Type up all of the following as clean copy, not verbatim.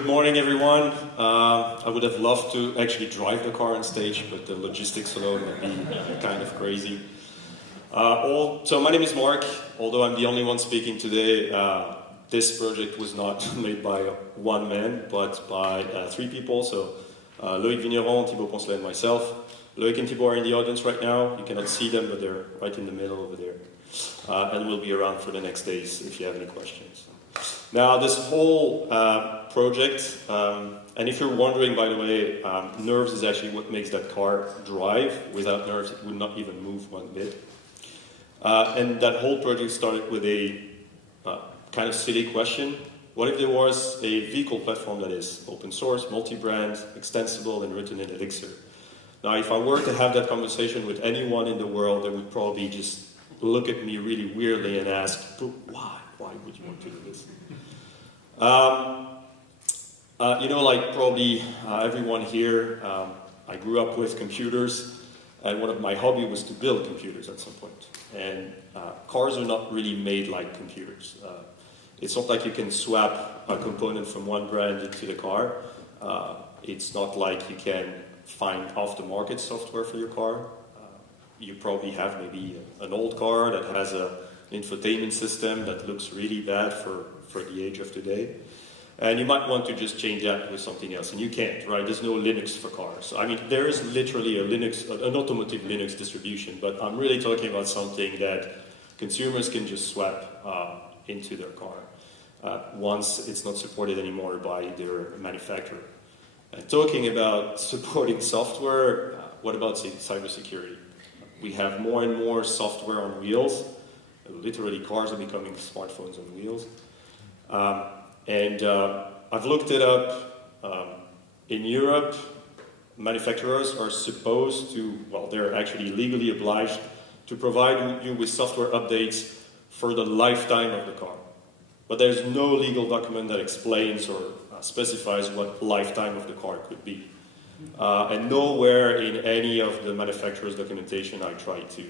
Good morning, everyone. I would have loved to actually drive the car on stage, but the logistics alone would be kind of crazy. So my name is Marc. Although I'm the only one speaking today, this project was not made by one man, but by three people. So Loïc, Thibault and myself. Loïc and Thibault are in the audience right now. You cannot see them, but they're right in the middle over there. And we'll be around for the next days if you have any questions. Now, this whole project, and if you're wondering, by the way, Nerves is actually what makes that car drive. Without Nerves, it would not even move one bit. And that whole project started with a kind of silly question. What if there was a vehicle platform that is open source, multi-brand, extensible, and written in Elixir? Now, if I were to have that conversation with anyone in the world, they would probably just look at me really weirdly and ask, but why? Why would you want to do this? You know, like probably everyone here, I grew up with computers, and one of my hobbies was to build computers at some point. And cars are not really made like computers. It's not like you can swap a component from one brand into the car. It's not like you can find off-the-market software for your car. You probably have maybe an old car that has an infotainment system that looks really bad for the age of today. And you might want to just change that with something else, and you can't, right? There's no Linux for cars. I mean, there is literally an automotive Linux distribution, but I'm really talking about something that consumers can just swap into their car once it's not supported anymore by their manufacturer. And talking about supporting software, what about cybersecurity? We have more and more software on wheels. Literally, cars are becoming smartphones on wheels. I've looked it up. In Europe, manufacturers are supposed to, well, they're actually legally obliged to provide you with software updates for the lifetime of the car. But there's no legal document that explains or specifies what lifetime of the car could be. And nowhere in any of the manufacturer's documentation I tried to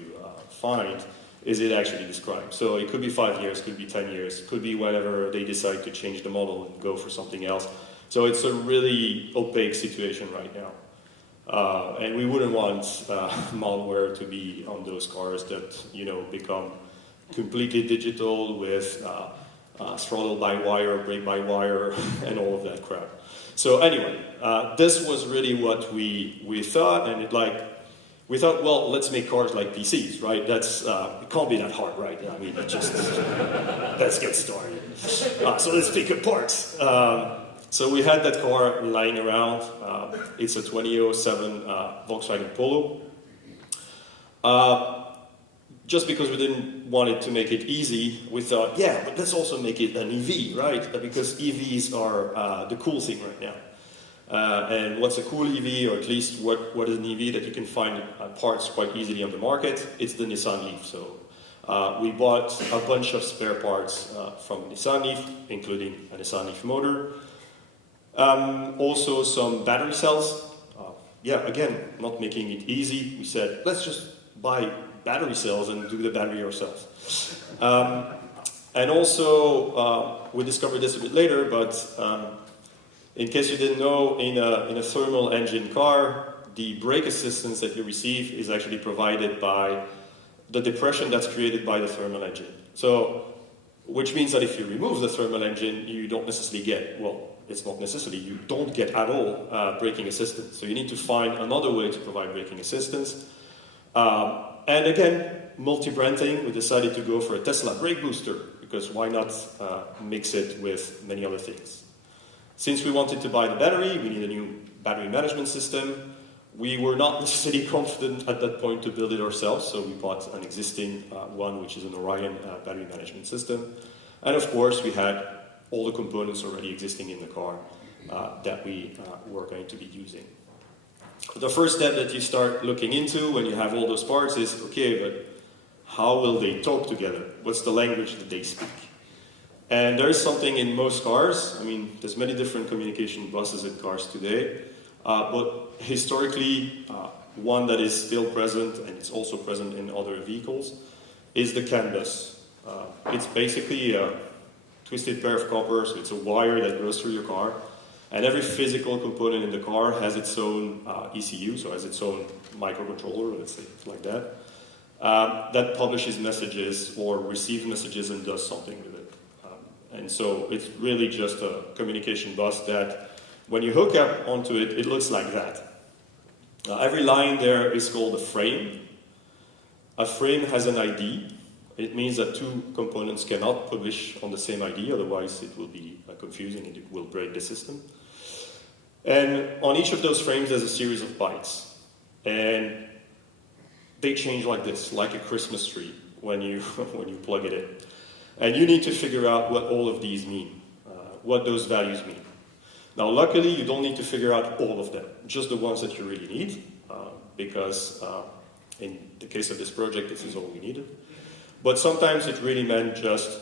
find is it actually described. So it could be 5 years, could be 10 years, could be whenever they decide to change the model and go for something else. So it's a really opaque situation right now. And we wouldn't want malware to be on those cars that, you know, become completely digital with throttle by wire, brake by wire, and all of that crap. So anyway, this was really what we thought, and we thought, well, let's make cars like PCs, right? That's it can't be that hard, right? I mean, let's get started. So let's pick apart. So we had that car lying around. It's a 2007 Volkswagen Polo. Just because we didn't want it to make it easy, we thought, yeah, but let's also make it an EV, right? Because EVs are the cool thing right now. And what's a cool EV, or at least what is an EV that you can find parts quite easily on the market? It's the Nissan Leaf. So we bought a bunch of spare parts from Nissan Leaf, including a Nissan Leaf motor. Also some battery cells. Yeah, again, not making it easy. We said, let's just buy battery cells and do the battery ourselves. And also, we discovered this a bit later, but in case you didn't know, in a thermal engine car, the brake assistance that you receive is actually provided by the depression that's created by the thermal engine. So, which means that if you remove the thermal engine, you don't necessarily get, well, it's not necessarily, you don't get at all braking assistance. So you need to find another way to provide braking assistance. And again, multi-branding, we decided to go for a Tesla brake booster, because why not mix it with many other things? Since we wanted to buy the battery, we need a new battery management system. We were not necessarily confident at that point to build it ourselves, so we bought an existing one, which is an Orion battery management system. And of course, we had all the components already existing in the car that we were going to be using. The first step that you start looking into when you have all those parts is, okay, but how will they talk together? What's the language that they speak? And there is something in most cars. I mean, there's many different communication buses in cars today, but historically, one that is still present, and it's also present in other vehicles, is the CAN bus. It's basically a twisted pair of copper, so it's a wire that goes through your car. And every physical component in the car has its own ECU, so has its own microcontroller, let's say, like that, that publishes messages or receives messages and does something with it. And so it's really just a communication bus that, when you hook up onto it, it looks like that. Every line there is called a frame. A frame has an ID. It means that two components cannot publish on the same ID, otherwise it will be confusing and it will break the system. And on each of those frames there's a series of bytes. And they change like this, like a Christmas tree when you, when you plug it in. And you need to figure out what all of these mean, what those values mean. Now luckily you don't need to figure out all of them, just the ones that you really need, because in the case of this project this is all we needed. But sometimes it really meant just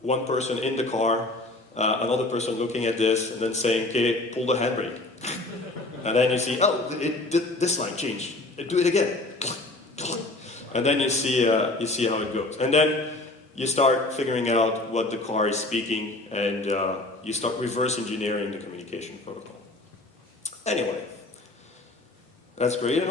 one person in the car, another person looking at this, and then saying, okay, pull the handbrake. And then you see, oh, this line changed. Do it again. And then you see how it goes. And then you start figuring out what the car is speaking, and you start reverse engineering the communication protocol. Anyway, that's great and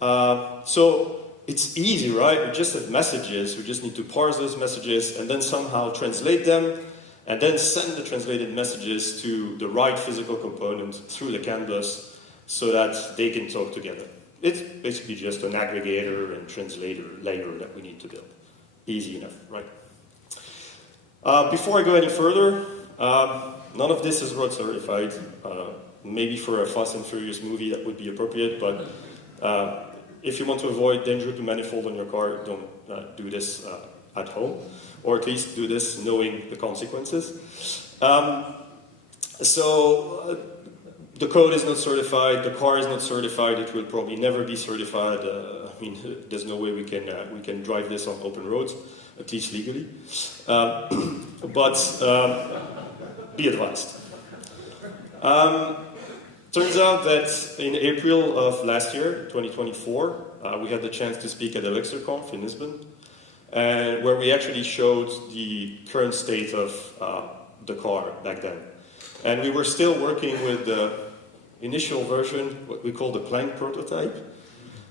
all. So it's easy, right? We just have messages. We just need to parse those messages and then somehow translate them, and then send the translated messages to the right physical component through the CAN bus so that they can talk together. It's basically just an aggregator and translator layer that we need to build. Easy enough, right? Before I go any further, none of this is road certified. Maybe for a Fast and Furious movie that would be appropriate, but if you want to avoid danger to manifold on your car, don't do this at home, or at least do this knowing the consequences. The code is not certified, the car is not certified, it will probably never be certified. I mean, there's no way we can drive this on open roads, at least legally. But be advised. Turns out that in April of last year, 2024, we had the chance to speak at Elixirconf in Lisbon, and where we actually showed the current state of the car back then. And we were still working with the initial version, what we call the Planck prototype,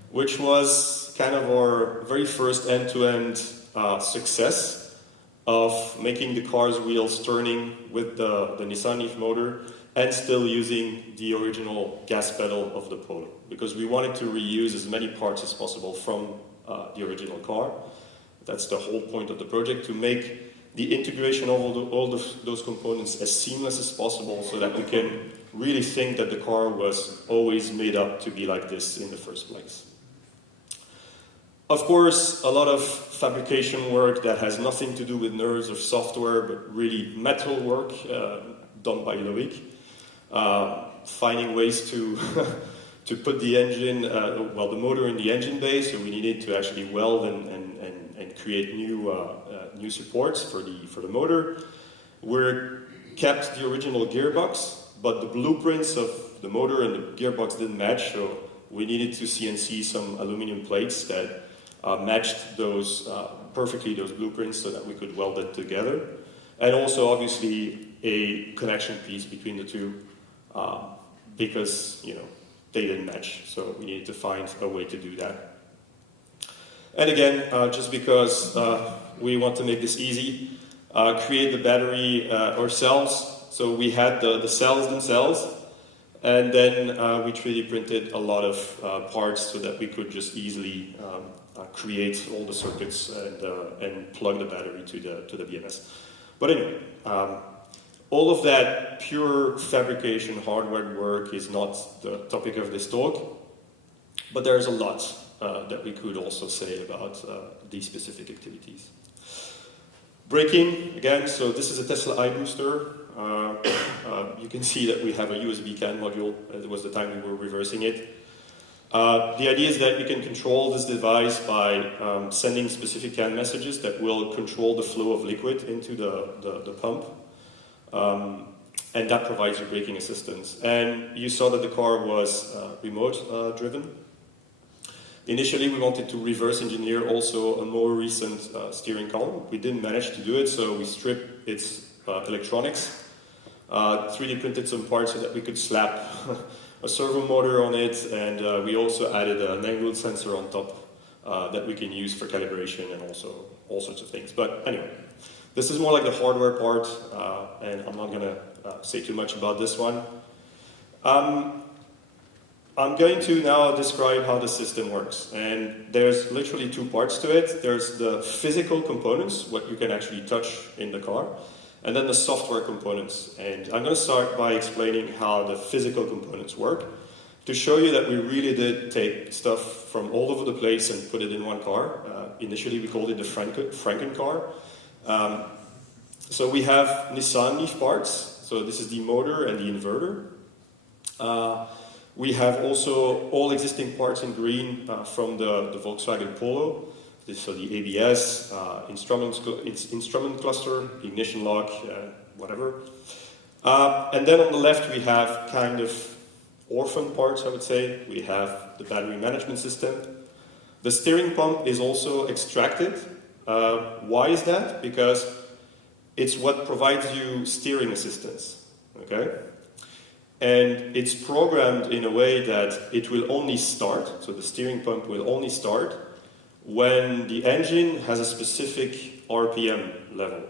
which was kind of our very first end-to-end success of making the car's wheels turning with the Nissan Leaf motor and still using the original gas pedal of the Polo, because we wanted to reuse as many parts as possible from the original car. That's the whole point of the project, to make the integration of all those components as seamless as possible so that we can really think that the car was always made up to be like this in the first place. Of course, a lot of fabrication work that has nothing to do with nerves or software, but really metal work done by Loïc. Finding ways to to put the engine, the motor in the engine bay, so we needed to actually weld and create new supports for the motor. We kept the original gearbox, but the blueprints of the motor and the gearbox didn't match, so we needed to CNC some aluminum plates that matched those perfectly, those blueprints, so that we could weld it together. And also, obviously, a connection piece between the two, because, they didn't match, so we needed to find a way to do that. And again, just because we want to make this easy, create the battery ourselves. So we had the cells themselves, and then we 3D printed a lot of parts so that we could just easily create all the circuits and plug the battery to the BMS. But anyway, all of that pure fabrication hardware work is not the topic of this talk, but there's a lot that we could also say about these specific activities. Braking, again, so this is a Tesla iBooster. You can see that we have a USB CAN module. It was the time we were reversing it. The idea is that you can control this device by sending specific CAN messages that will control the flow of liquid into the pump. And that provides you braking assistance. And you saw that the car was remote driven. Initially, we wanted to reverse engineer also a more recent steering column. We didn't manage to do it, so we stripped its electronics. 3D printed some parts so that we could slap a servo motor on it, and we also added an angle sensor on top that we can use for calibration and also all sorts of things. But anyway, this is more like the hardware part, and I'm not going to say too much about this one. I'm going to now describe how the system works, and there's literally two parts to it. There's the physical components, what you can actually touch in the car, and then the software components. And I'm going to start by explaining how the physical components work, to show you that we really did take stuff from all over the place and put it in one car. Initially we called it the Franken car. So we have Nissan Leaf parts, so this is the motor and the inverter. We have also all existing parts in green from the Volkswagen Polo. So the ABS, instrument cluster, ignition lock, whatever. And then on the left we have kind of orphan parts, I would say. We have the battery management system. The steering pump is also extracted. Why is that? Because it's what provides you steering assistance. Okay? And it's programmed in a way that it will only start, so the steering pump will only start when the engine has a specific RPM level.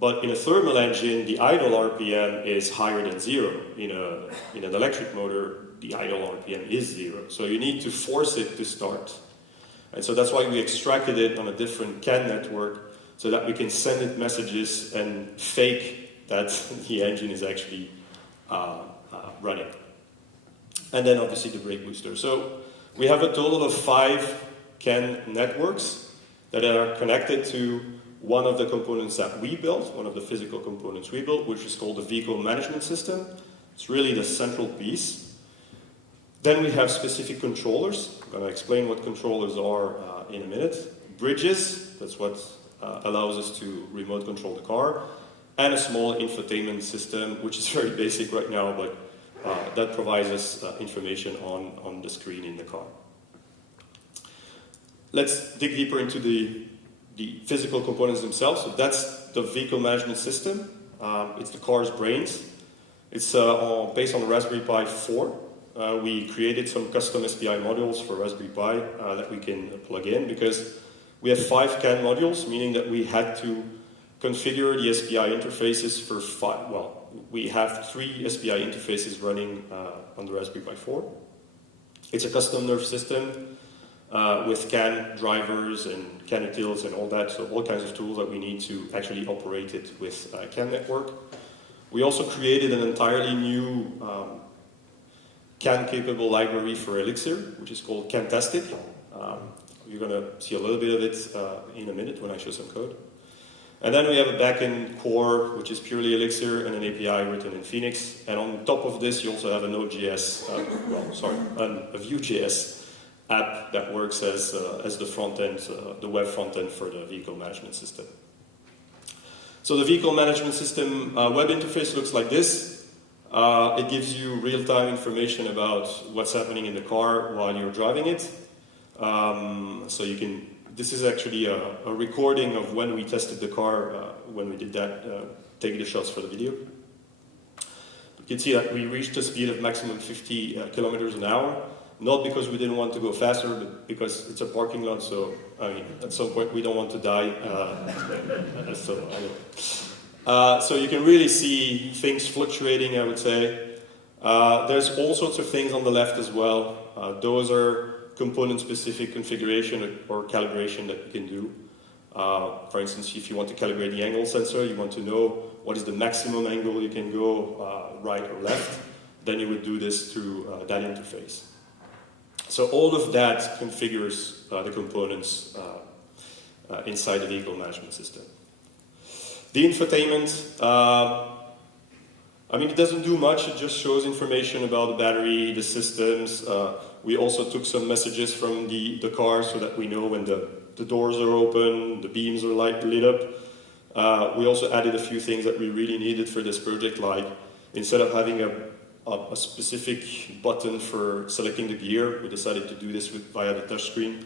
But in a thermal engine, the idle RPM is higher than 0. In an electric motor, the idle RPM is 0. So you need to force it to start. And so that's why we extracted it on a different CAN network, so that we can send it messages and fake that the engine is actually running. And then obviously the brake booster. So we have a total of 5 CAN networks that are connected to one of the components that we built, one of the physical components we built, which is called the vehicle management system. It's really the central piece. Then we have specific controllers. I'm going to explain what controllers are in a minute. Bridges, that's what allows us to remote control the car. And a small infotainment system, which is very basic right now, but that provides us information on the screen in the car. Let's dig deeper into the physical components themselves. So that's the vehicle management system. It's the car's brains. It's based on the Raspberry Pi 4. We created some custom SPI modules for Raspberry Pi that we can plug in, because we have 5 CAN modules, meaning that we had to configure the SPI interfaces for 5. Well, we have 3 SPI interfaces running on the Raspberry Pi 4. It's a custom nerve system with CAN drivers and CAN utils and all that, so all kinds of tools that we need to actually operate it with CAN network. We also created an entirely new CAN-capable library for Elixir, which is called Cantastic. You're going to see a little bit of it in a minute when I show some code. And then we have a backend core, which is purely Elixir, and an API written in Phoenix. And on top of this, you also have a Node.js, a Vue.js app that works as the front end, the web front end for the vehicle management system. So the vehicle management system web interface looks like this. It gives you real-time information about what's happening in the car while you're driving it. So you can. This is actually a recording of when we tested the car, when we did that, take the shots for the video. You can see that we reached a speed of maximum 50 kilometers an hour, not because we didn't want to go faster, but because it's a parking lot, so I mean, at some point we don't want to die. So you can really see things fluctuating, I would say. There's all sorts of things on the left as well. Those are component-specific configuration or calibration that you can do. For instance, if you want to calibrate the angle sensor, you want to know what is the maximum angle you can go right or left, then you would do this through that interface. So all of that configures the components inside the vehicle management system. The infotainment, I mean, it doesn't do much, it just shows information about the battery, the systems. We also took some messages from the car so that we know when the doors are open, the beams are lit up. We also added a few things that we really needed for this project, like instead of having a specific button for selecting the gear, we decided to do this via the touchscreen.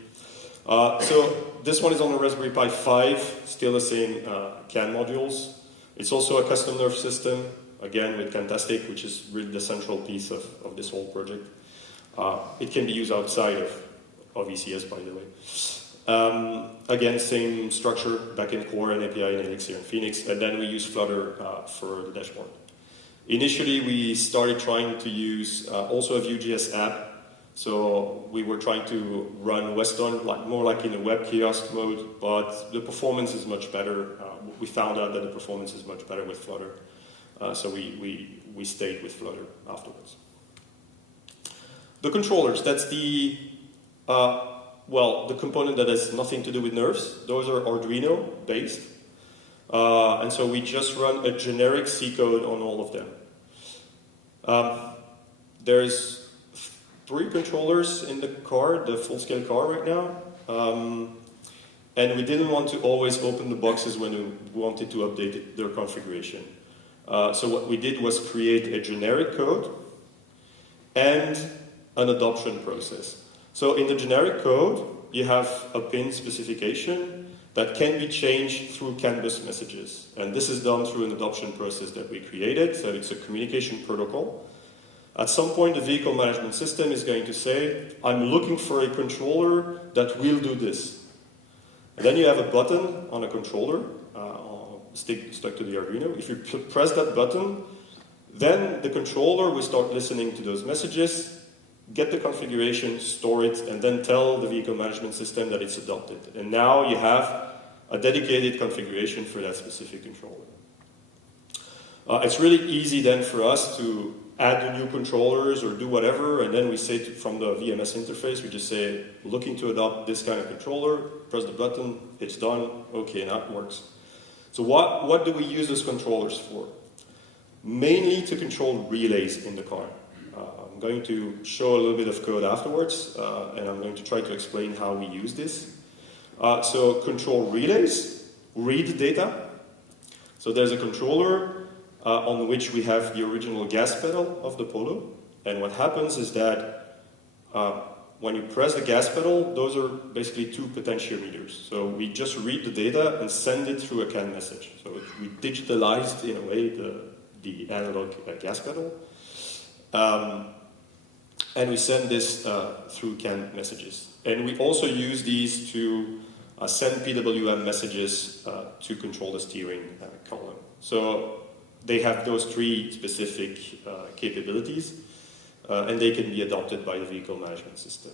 So this one is on the Raspberry Pi 5, still the same CAN modules. It's also a custom nerve system, again with Fantastic, which is really the central piece of this whole project. It can be used outside of ECS, by the way. Again, same structure, backend core and API in Elixir and Phoenix, and then we use Flutter for the dashboard. Initially, we started trying to use also a Vue.js app. So we were trying to run Weston more like in a web kiosk mode, but the performance is much better. We found out that the performance is much better with Flutter. So we stayed with Flutter afterwards. The controllers, that's the component that has nothing to do with Nerves. Those are Arduino based. And so we just run a generic C code on all of them. There's 3 controllers in the car, the full-scale car right now. And we didn't want to always open the boxes when we wanted to update their configuration. So what we did was create a generic code and an adoption process. So in the generic code, you have a pin specification that can be changed through CAN bus messages. And this is done through an adoption process that we created, so it's a communication protocol. At some point, the vehicle management system is going to say, I'm looking for a controller that will do this. And then you have a button on a controller, stuck to the Arduino. If you press that button, then the controller will start listening to those messages, get the configuration, store it, and then tell the vehicle management system that it's adopted. And now you have a dedicated configuration for that specific controller. It's really easy then for us to add new controllers or do whatever, and then we say from the VMS interface, we just say, looking to adopt this kind of controller, press the button, it's done, okay, now it works. So what do we use those controllers for? Mainly to control relays in the car. I'm going to show a little bit of code afterwards, and I'm going to try to explain how we use this. So control relays, read data. So there's a controller on which we have the original gas pedal of the Polo. And what happens is that when you press the gas pedal, those are basically 2 potentiometers. So we just read the data and send it through a CAN message. So we digitalized, in a way, the analog gas pedal. And we send this through CAN messages. And we also use these to send PWM messages to control the steering column. So they have those 3 specific capabilities, and they can be adopted by the vehicle management system.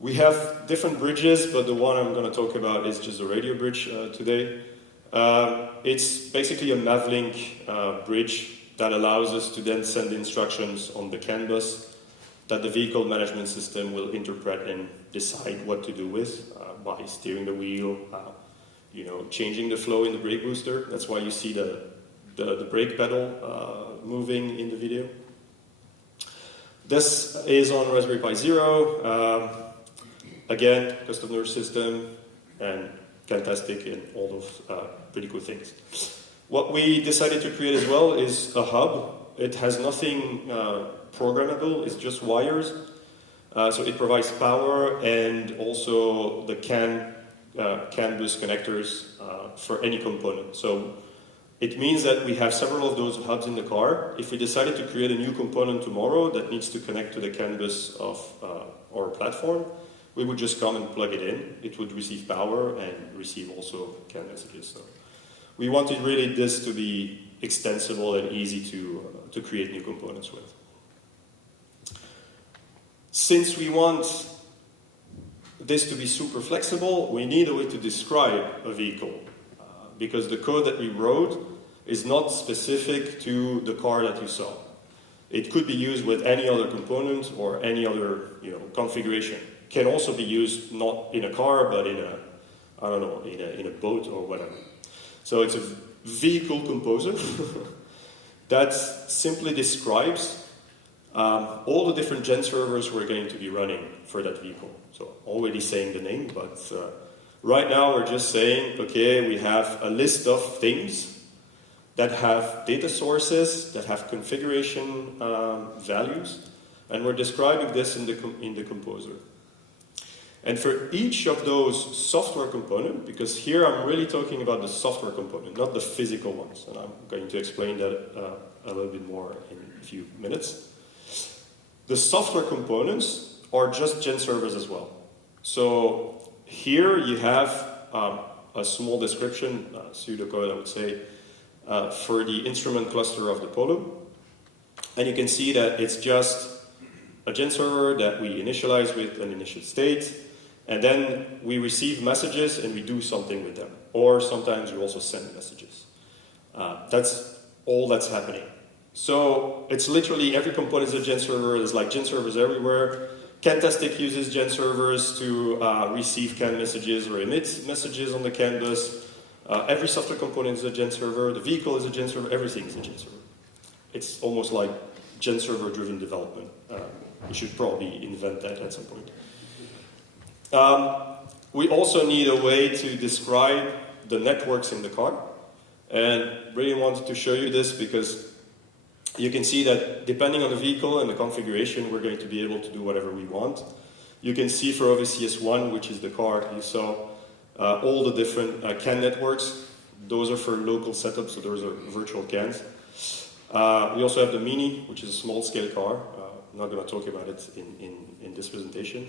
We have different bridges, but the one I'm going to talk about is just a radio bridge today. It's basically a Mavlink bridge that allows us to then send instructions on the CAN bus that the vehicle management system will interpret and decide what to do with by steering the wheel, changing the flow in the brake booster. That's why you see the brake pedal moving in the video. This is on Raspberry Pi Zero. Again, custom nerve system and Fantastic and all those pretty cool things. What we decided to create as well is a hub. It has nothing programmable, it's just wires. So it provides power and also the CAN bus connectors for any component. So it means that we have several of those hubs in the car. If we decided to create a new component tomorrow that needs to connect to the CAN bus of our platform, we would just come and plug it in. It would receive power and receive also CAN messages. So we wanted really this to be extensible and easy to create new components with. Since we want this to be super flexible, we need a way to describe a vehicle. Because the code that we wrote is not specific to the car that you saw. It could be used with any other component or any other configuration. It can also be used not in a car, but in a boat or whatever. So it's a vehicle composer that simply describes all the different gen servers we're going to be running for that vehicle. So already saying the name, but right now we're just saying, okay, we have a list of things that have data sources, that have configuration values, and we're describing this in the composer. And for each of those software components, because here I'm really talking about the software component, not the physical ones, and I'm going to explain that a little bit more in a few minutes. The software components are just gen servers as well. So here you have a small description, pseudocode I would say, for the instrument cluster of the Polo. And you can see that it's just a gen server that we initialize with an initial state, and then we receive messages and we do something with them. Or sometimes we also send messages. That's all that's happening. So it's literally every component is a gen server. There's like gen servers everywhere. CANtastic uses gen servers to receive CAN messages or emit messages on the CAN bus. Every software component is a gen server. The vehicle is a gen server. Everything is a gen server. It's almost like gen server driven development. We should probably invent that at some point. We also need a way to describe the networks in the car. And really wanted to show you this because you can see that depending on the vehicle and the configuration, we're going to be able to do whatever we want. You can see for OVCS1, which is the car you saw, all the different CAN networks. Those are for local setups, so those are virtual CANs. We also have the Mini, which is a small-scale car. I'm not going to talk about it in this presentation.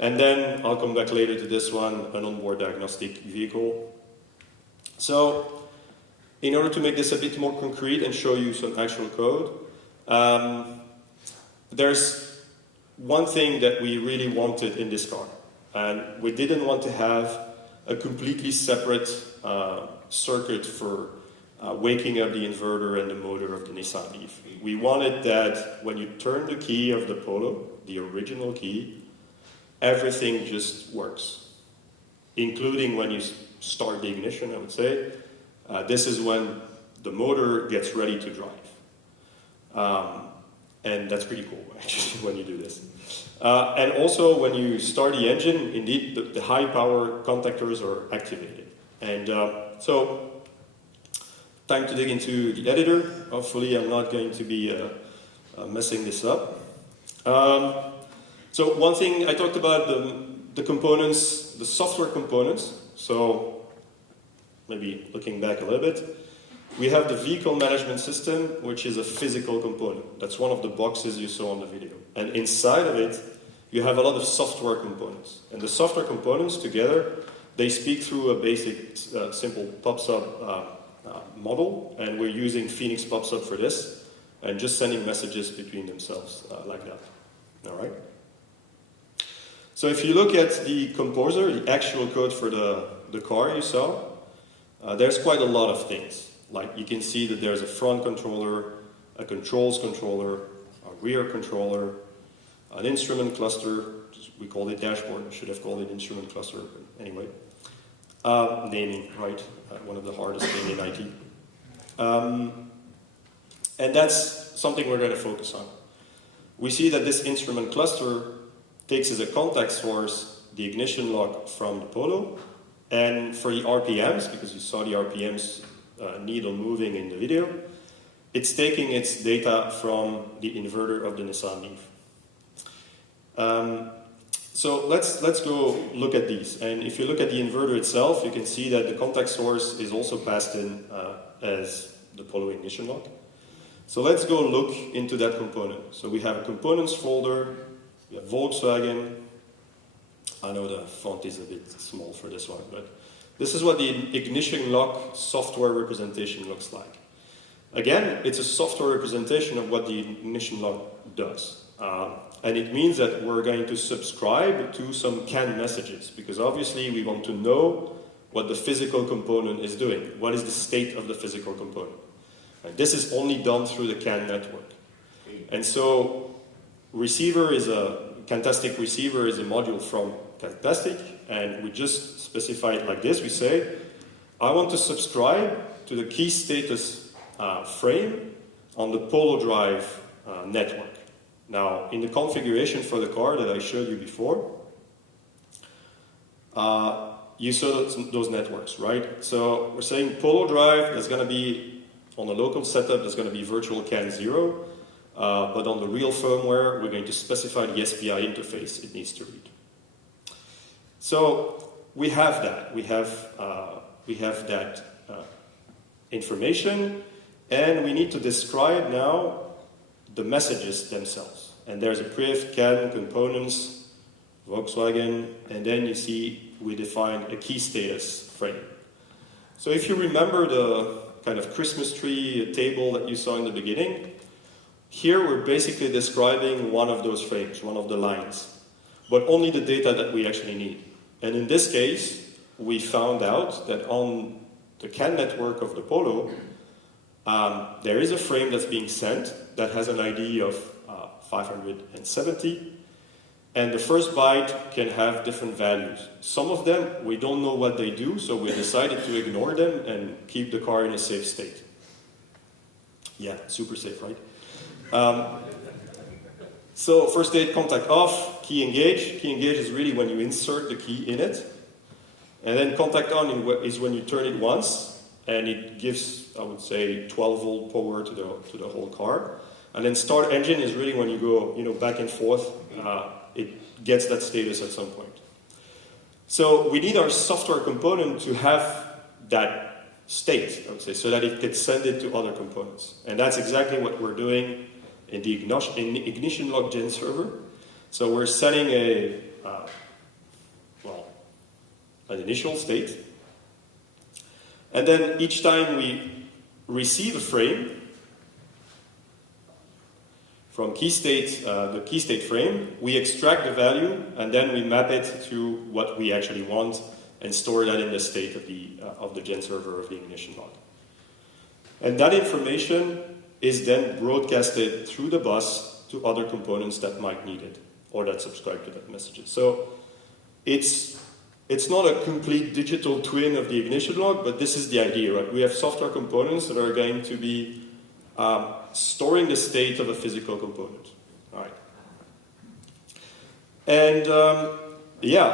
And then I'll come back later to this one, an onboard diagnostic vehicle. So, in order to make this a bit more concrete and show you some actual code, there's one thing that we really wanted in this car. And we didn't want to have a completely separate circuit for waking up the inverter and the motor of the Nissan Leaf. We wanted that when you turn the key of the Polo, the original key, everything just works. Including when you start the ignition, I would say. This is when the motor gets ready to drive. And that's pretty cool, actually, when you do this. And also, when you start the engine, indeed, the high power contactors are activated. And so, time to dig into the editor. Hopefully, I'm not going to be messing this up. So, one thing I talked about the components, the software components. So, maybe looking back a little bit, we have the vehicle management system, which is a physical component. That's one of the boxes you saw on the video. And inside of it, you have a lot of software components. And the software components together, they speak through a basic, simple PubSub model. And we're using Phoenix PubSub for this, and just sending messages between themselves like that. All right? So if you look at the composer, the actual code for the car you saw, there's quite a lot of things. Like you can see that there's a front controller, a controls controller, a rear controller, an instrument cluster. We called it dashboard. We should have called it instrument cluster. But anyway, naming, right? One of the hardest things in IT. And that's something we're going to focus on. We see that this instrument cluster takes as a contact source the ignition lock from the Polo. And for the RPMs, because you saw the RPMs needle moving in the video, it's taking its data from the inverter of the Nissan Leaf. So let's go look at these. And if you look at the inverter itself, you can see that the contact source is also passed in as the Polo ignition lock. So let's go look into that component. So we have a components folder, we have Volkswagen. I know the font is a bit small for this one, but this is what the ignition lock software representation looks like. Again, it's a software representation of what the ignition lock does. And it means that we're going to subscribe to some CAN messages, because obviously we want to know what the physical component is doing. What is the state of the physical component? And this is only done through the CAN network. And so CANtastic receiver is a module from CANtastic, and we just specify it like this. We say, I want to subscribe to the key status frame on the Polo Drive network. Now, in the configuration for the car that I showed you before, you saw those networks, right? So we're saying Polo Drive, there's going to be, on the local setup, there's going to be virtual CAN 0, but on the real firmware, we're going to specify the SPI interface it needs to read. So we have that. We have that information, and we need to describe now the messages themselves. And there's a priv, can, components, Volkswagen, and then you see we define a key status frame. So if you remember the kind of Christmas tree table that you saw in the beginning, here we're basically describing one of those frames, one of the lines, but only the data that we actually need. And in this case, we found out that on the CAN network of the Polo, there is a frame that's being sent that has an ID of 570, and the first byte can have different values. Some of them, we don't know what they do, so we decided to ignore them and keep the car in a safe state. Yeah, super safe, right? So first state, contact off, key engage. Key engage is really when you insert the key in it. And then contact on is when you turn it once, and it gives, I would say, 12 volt power to the whole car. And then start engine is really when you go, back and forth. It gets that status at some point. So we need our software component to have that state, I would say, so that it can send it to other components. And that's exactly what we're doing in the ignition log gen server. So we're setting an initial state. And then each time we receive a frame from key state, the key state frame, we extract the value and then we map it to what we actually want and store that in the state of the gen server of the ignition log. And that information is then broadcasted through the bus to other components that might need it or that subscribe to that message. So it's not a complete digital twin of the ignition log, but this is the idea, right? We have software components that are going to be storing the state of a physical component. All right. And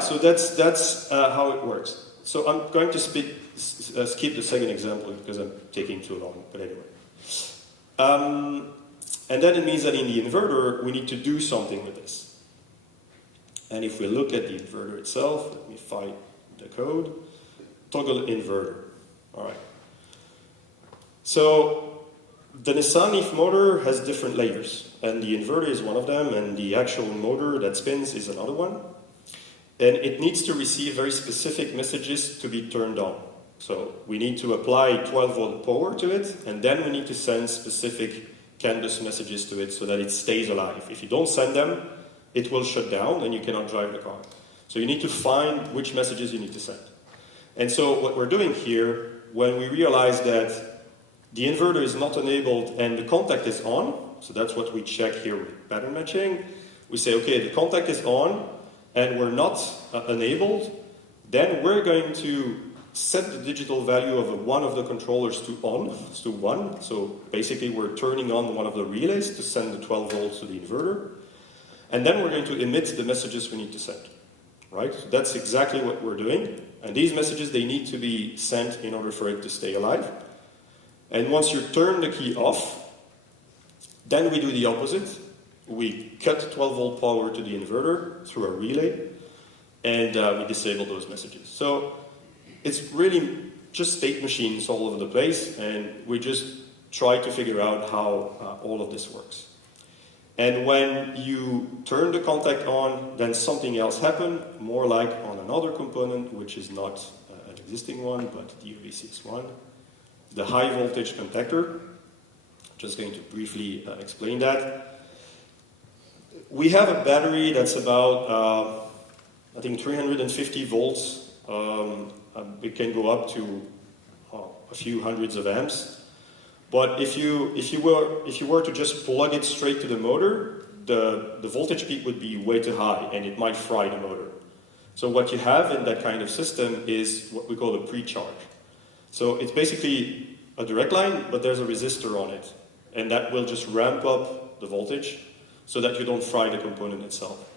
so that's how it works. So I'm going to skip the second example because I'm taking too long, but anyway. And then it means that in the inverter, we need to do something with this. And if we look at the inverter itself, let me find the code. Toggle inverter. All right. So the Nissan Leaf motor has different layers, and the inverter is one of them, and the actual motor that spins is another one. And it needs to receive very specific messages to be turned on. So we need to apply 12 volt power to it, and then we need to send specific CAN bus messages to it so that it stays alive. If you don't send them, it will shut down and you cannot drive the car. So you need to find which messages you need to send. And so what we're doing here, when we realize that the inverter is not enabled and the contact is on, so that's what we check here with pattern matching, we say, okay, the contact is on and we're not enabled, then we're going to set the digital value of one of the controllers to on, to 1. So basically we're turning on one of the relays to send the 12 volts to the inverter. And then we're going to emit the messages we need to send. Right? So that's exactly what we're doing. And these messages, they need to be sent in order for it to stay alive. And once you turn the key off, then we do the opposite. We cut 12 volt power to the inverter through a relay, and we disable those messages. So it's really just state machines all over the place, and we just try to figure out how all of this works. And when you turn the contact on, then something else happens, more like on another component, which is not an existing one, but the UV61. The high voltage contactor. Just going to briefly explain that. We have a battery that's about, I think, 350 volts. It can go up to a few hundreds of amps. But if you were to just plug it straight to the motor, the voltage peak would be way too high, and it might fry the motor. So what you have in that kind of system is what we call a pre-charge. So it's basically a direct line, but there's a resistor on it, and that will just ramp up the voltage so that you don't fry the component itself.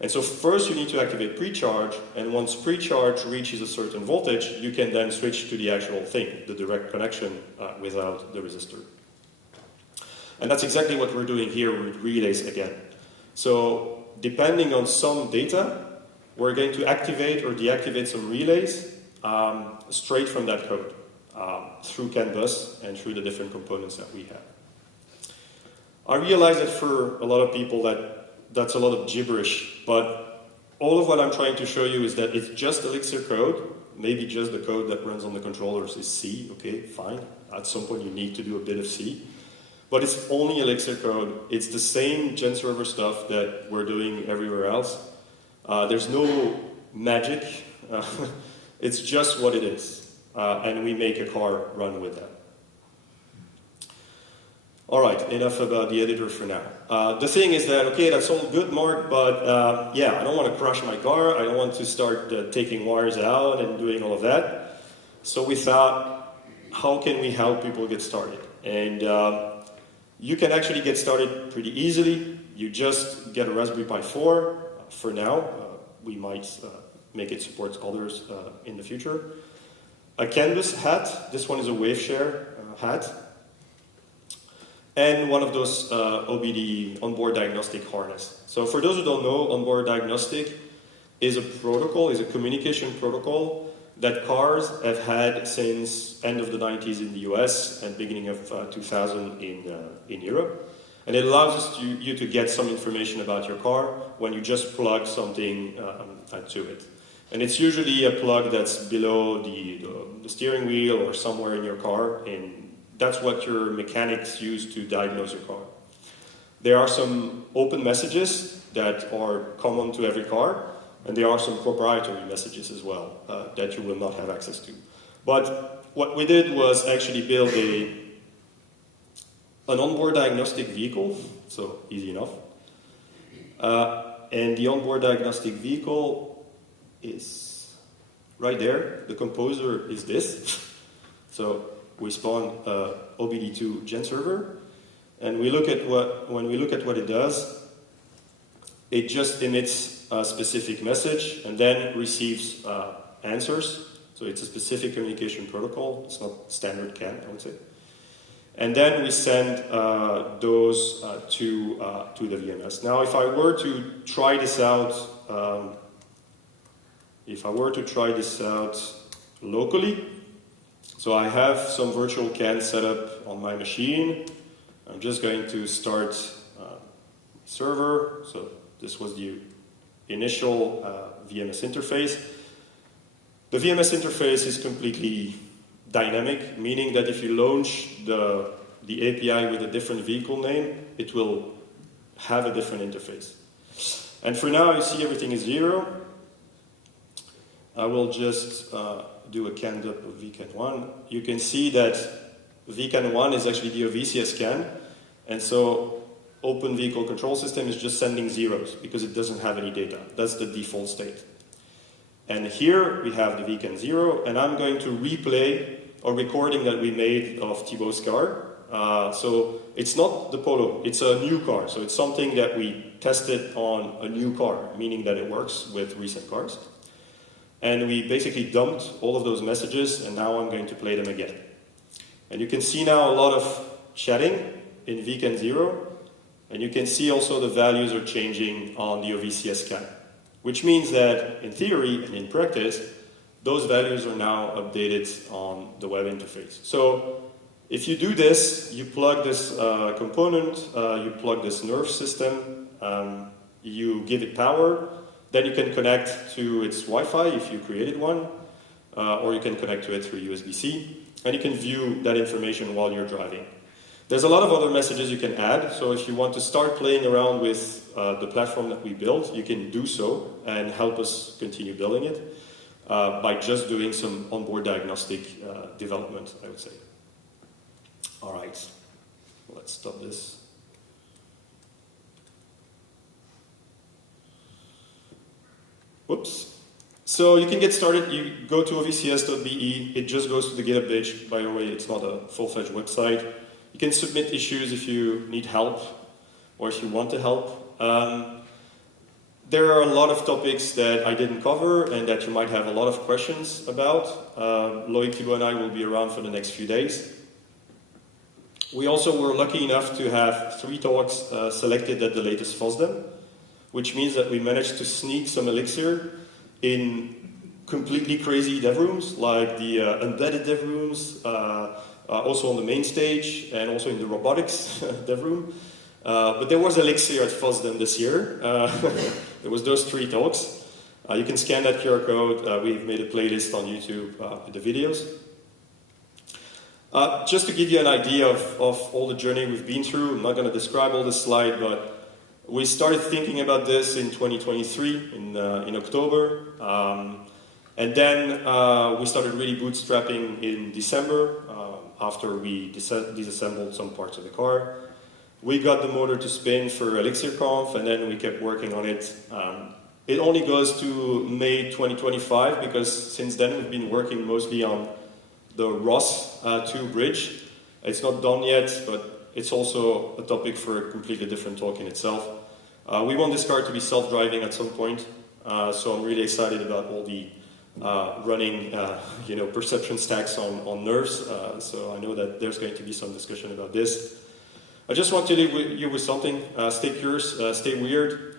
And so first you need to activate pre-charge, and once pre-charge reaches a certain voltage, you can then switch to the actual thing, the direct connection without the resistor. And that's exactly what we're doing here with relays again. So depending on some data, we're going to activate or deactivate some relays straight from that code through CAN bus and through the different components that we have. I realize that for a lot of people that's a lot of gibberish, but all of what I'm trying to show you is that it's just Elixir code, maybe just the code that runs on the controllers is C, okay, fine. At some point you need to do a bit of C. But it's only Elixir code. It's the same gen server stuff that we're doing everywhere else. There's no magic. It's just what it is. And we make a car run with that. All right, enough about the editor for now. The thing is that, okay, that's all good, Mark, but yeah, I don't want to crash my car. I don't want to start taking wires out and doing all of that. So we thought, how can we help people get started? And you can actually get started pretty easily. You just get a Raspberry Pi 4 for now. We might make it support others in the future. A Canvas hat. This one is a Waveshare hat. And one of those OBD, onboard diagnostic harness. So for those who don't know, onboard diagnostic is a protocol, is a communication protocol that cars have had since end of the 90s in the US and beginning of 2000 in Europe. And it allows you to get some information about your car when you just plug something to it. And it's usually a plug that's below the steering wheel or somewhere in your car, and that's what your mechanics use to diagnose your car. There are some open messages that are common to every car, and there are some proprietary messages as well that you will not have access to. But what we did was actually build an onboard diagnostic vehicle, so easy enough. And the onboard diagnostic vehicle is right there. The composer is this. So we spawn OBD2 gen server, and we look at when we look at what it does, it just emits a specific message and then receives answers. So it's a specific communication protocol. It's not standard CAN, I would say. And then we send those to the VMS. Now, if I were to try this out, locally, so I have some virtual CAN set up on my machine. I'm just going to start server. So this was the initial VMS interface. The VMS interface is completely dynamic, meaning that if you launch the API with a different vehicle name, it will have a different interface. And for now, you see everything is 0. I will just do a CAN dump of VCAN1. You can see that VCAN1 is actually the VCS CAN, and so Open Vehicle Control System is just sending zeros because it doesn't have any data. That's the default state. And here we have the VCAN0, and I'm going to replay a recording that we made of Thibault's car. So it's not the Polo, it's a new car. So it's something that we tested on a new car, meaning that it works with recent cars. And we basically dumped all of those messages, and now I'm going to play them again. And you can see now a lot of chatting in VCAN0, and you can see also the values are changing on the OVCS CAN, which means that in theory and in practice, those values are now updated on the web interface. So if you do this, you plug this component, you plug this nerve system, you give it power, then you can connect to its Wi-Fi if you created one, or you can connect to it through USB-C, and you can view that information while you're driving. There's a lot of other messages you can add, so if you want to start playing around with the platform that we built, you can do so and help us continue building it by just doing some onboard diagnostic development, I would say. All right, let's stop this. Whoops. So you can get started. You go to ovcs.be. It just goes to the GitHub page. By the way, it's not a full-fledged website. You can submit issues if you need help or if you want to help. There are a lot of topics that I didn't cover and that you might have a lot of questions about. Loïc, Thibault, and I will be around for the next few days. We also were lucky enough to have 3 talks selected at the latest FOSDEM, which means that we managed to sneak some Elixir in completely crazy dev rooms, like the embedded dev rooms, also on the main stage, and also in the robotics dev room. But there was Elixir at FOSDEM this year. There was those 3 talks. You can scan that QR code. We've made a playlist on YouTube with the videos. Just to give you an idea of all the journey we've been through, I'm not going to describe all this slide, but we started thinking about this in 2023, in October. And then we started really bootstrapping in December, after we disassembled some parts of the car. We got the motor to spin for Elixirconf, and then we kept working on it. It only goes to May 2025, because since then we've been working mostly on the ROS 2 bridge. It's not done yet, but it's also a topic for a completely different talk in itself. We want this car to be self-driving at some point, so I'm really excited about all the running perception stacks on Nerves, so I know that there's going to be some discussion about this. I just want to leave you with something. Stay curious, stay weird.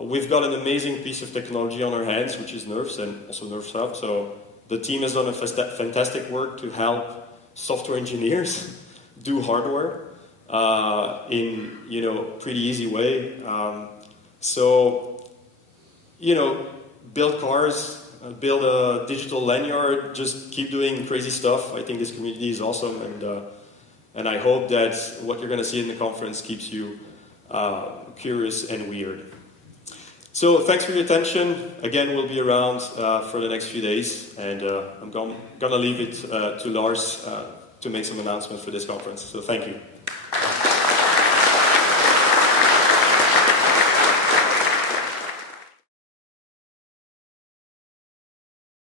We've got an amazing piece of technology on our hands, which is Nerves and also Nerves Hub. So the team has done a fantastic work to help software engineers do hardware in pretty easy way. Build cars, build a digital lanyard, just keep doing crazy stuff. I think this community is awesome, and I hope that what you're going to see in the conference keeps you curious and weird. So thanks for your attention. Again, we'll be around for the next few days, and I'm gonna leave it to Lars to make some announcements for this conference. So thank you.